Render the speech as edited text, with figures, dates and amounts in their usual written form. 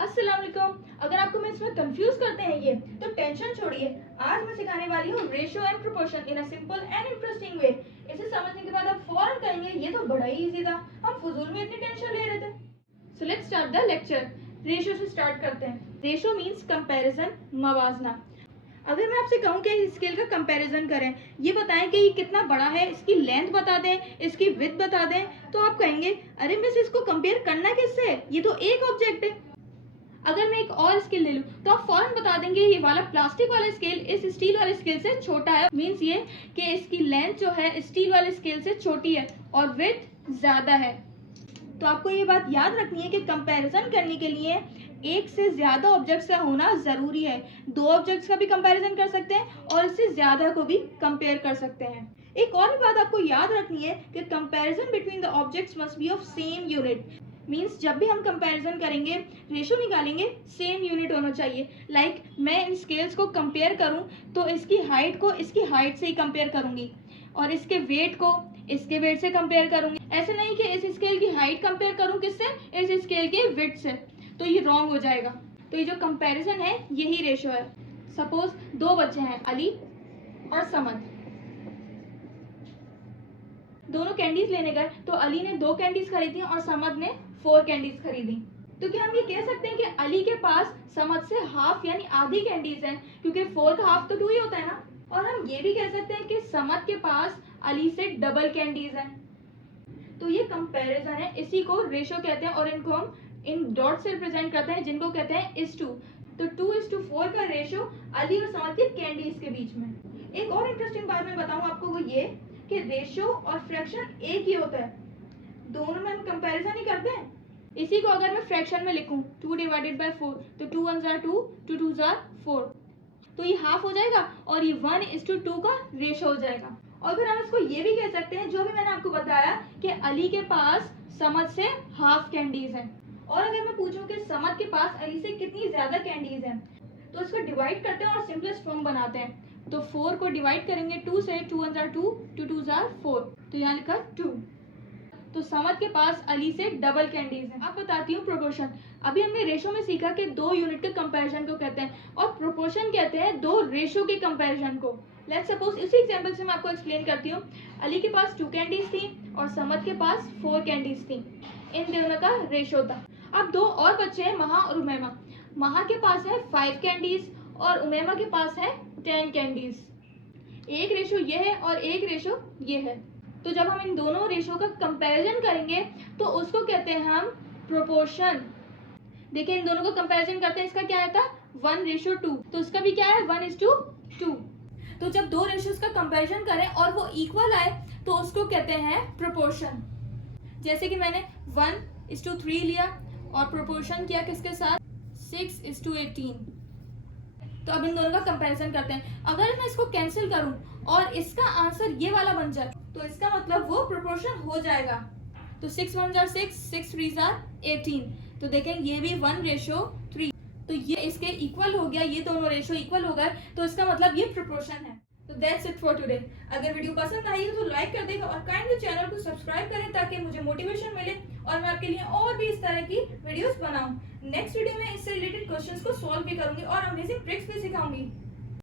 अस्सलाम वालेकुम। अगर आपको मैं इसमें कंफ्यूज करते हैं ये तो टेंशन छोड़िए। आज मैं सिखाने वाली हूँ ratio and proportion in a simple and interesting way. इसे समझने के बाद आप फौरन कहेंगे ये तो बड़ा ही इजी था, हम फजूल में इतनी टेंशन ले रहे थे। So let's start the lecture. Ratio से स्टार्ट करते हैं। रेशियो मींस कंपैरिजन, मवाजना। अगर मैं आपसे कहूँ कि इस स्केल का कंपैरिजन करें, ये बताएं कि ये कितना बड़ा है, इसकी लेंथ बता दें, इसकी विड्थ बता दें, तो आप कहेंगे अरे मिस इसको कंपेयर करना किससे है, ये तो एक ऑब्जेक्ट है। अगर मैं एक और स्केल ले लूँ तो आप फौरन बता देंगे ये वाला प्लास्टिक वाला स्केल इस स्टील वाले स्केल से छोटा है। मींस ये कि इसकी लेंथ जो है स्टील वाले स्केल से छोटी है और विड्थ ज़्यादा है। तो आपको ये बात याद रखनी है कि कंपैरिजन करने के लिए एक से ज़्यादा ऑब्जेक्ट्स का होना ज़रूरी है। दो ऑब्जेक्ट्स का भी कंपैरिजन कर सकते हैं और इससे ज़्यादा को भी कंपेयर कर सकते हैं। एक और भी बात आपको याद रखनी है कि comparison between the objects must be of same unit. Means जब भी हम कंपैरिजन करेंगे, रेशो निकालेंगे, सेम यूनिट होना चाहिए। लाइक मैं इन स्केल्स को कंपेयर करूं तो इसकी हाइट को इसकी हाइट से ही कंपेयर करूंगी और इसके वेट को इसके वेट से कंपेयर करूंगी। ऐसे नहीं कि इस स्केल की हाइट कंपेयर करूं किससे, इस स्केल के विड्थ से, तो ये रॉन्ग हो जाएगा। तो ये जो कंपैरिजन है यही रेशो है। सपोज दो बच्चे हैं, अली और समद। दोनों कैंडीज लेने गए तो अली ने 2 कैंडीज खरीदी और समद ने 4 कैंडीज खरीदी। तो क्या हम ये कह सकते हैं कि अली के पास समद से हाफ यानी आधी कैंडीज हैं, क्योंकि 4 का हाफ तो 2 ही होता है ना। और हम ये भी कह सकते हैं कि समद के पास अली से डबल कैंडीज हैं। तो ये कंपैरिजन है, इसी को रेशो कहते हैं और इनको हम इन डॉट से रिप्रेजेंट करते हैं जिनको कहते हैं इस टू। तो 2:4 का रेशो अली और समद के कैंडीज के बीच में। एक और इंटरेस्टिंग बात मैं बताऊं आपको, वो ये कि रेशो और फ्रैक्शन एक ही होता है, दोनों में हम कंपैरिजन ही करते हैं। इसी को अगर मैं फ्रैक्शन में लिखूं 2/4 तो 2 1 जार 2, 2 2 जार 4, तो ये हाफ हो जाएगा और ये 1:2 का रेशो हो जाएगा। और फिर हम इसको ये भी कह सकते हैं, जो भी मैंने आपको बताया, कि अली के पास समद से हाफ कैंडीज हैं। और अगर मैं पूछूं कि समद के पास अली से कितनी ज्यादा कैंडीज हैं, तो इसको डिवाइड करते हैं और सिंपलेस्ट फॉर्म बनाते हैं। तो 4 को डिवाइड करेंगे 2 से, 2 1 जार 2, 2 2 जार 4, तो यहाँ लिखा 2। तो समद के पास अली से डबल कैंडीज हैं। अब बताती हूँ प्रोपोर्शन। अभी हमने रेशो में सीखा कि 2 यूनिट के कंपैरिजन को कहते हैं और प्रोपोर्शन कहते हैं 2 रेशो के कंपैरिजन को। लेट्स सपोज इसी एग्जांपल से मैं आपको एक्सप्लेन करती हूँ। अली के पास 2 कैंडीज थी और समद के पास 4 कैंडीज थी। इन दोनों का रेशो था। अब 2 और बच्चे हैं, महा और उमैमा। महा के पास है 5 कैंडीज और उमैमा के पास है 10 कैंडीज। एक रेशो ये है और एक रेशो ये है। तो जब हम इन दोनों रेशो का कंपैरिजन करेंगे तो उसको कहते हैं हम प्रोपोर्शन। देखिए इन दोनों को कंपैरिजन करते हैं, इसका क्या आया था 1:2, तो इसका भी क्या है 1:2। तो जब 2 रेशोज का कंपैरिजन करें और वो इक्वल आए तो उसको कहते हैं प्रोपोर्शन। जैसे कि मैंने 1:3 लिया और प्रोपोर्शन किया किसके साथ 6:18। तो अब इन दोनों का कंपैरिजन करते हैं। अगर मैं इसको कैंसिल करूं और इसका आंसर ये वाला बन जाए तो इसका मतलब वो प्रोपोर्शन हो जाएगा। तो 6 1 जार 6, 6 3 जार 18। तो देखें ये भी 1:3, तो ये इसके इक्वल हो गया, ये दोनों रेशो इक्वल हो गए, तो इसका मतलब ये प्रोपोर्शन है। तो दैट्स इट फॉर टुडे। अगर वीडियो पसंद आई हो तो लाइक कर देगा और काइंडली चैनल को सब्सक्राइब करें ताकि मुझे मोटिवेशन मिले और मैं आपके लिए और भी इस तरह की वीडियोस बनाऊं। नेक्स्ट वीडियो में इससे रिलेटेड क्वेश्चंस को सॉल्व भी करूंगी और अमेजिंग ट्रिक्स भी सिखाऊंगी।